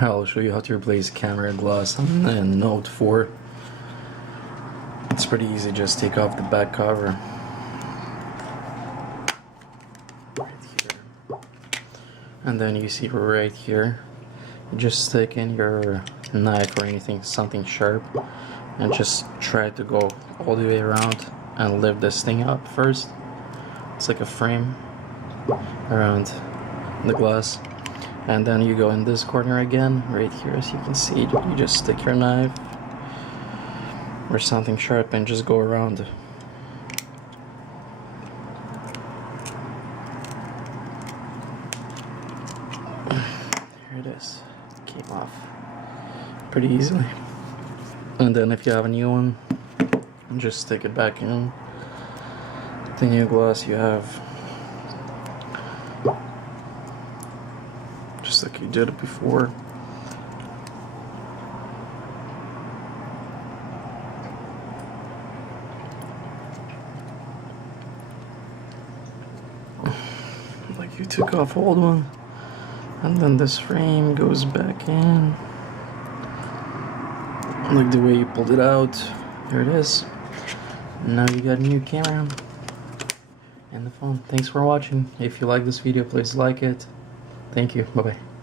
I'll show you how to replace camera glass on a Note 4. It's pretty easy, just take off the back cover. Right here. And then you see right here, you just stick in your knife or anything, something sharp, and just try to go all the way around and lift this thing up first. It's like a frame around the glass. And then you go in this corner again, right here, as you can see. You just stick your knife or something sharp and just go around. Here it is. Came off pretty easily. And then if you have a new one, just stick it back in the new glass you have. Just like you did it before. Like you took off old one, and then this frame goes back in. Like the way you pulled it out. Here it is. Now you got a new camera and the phone. Thanks for watching. If you like this video, please like it. Thank you. Bye-bye.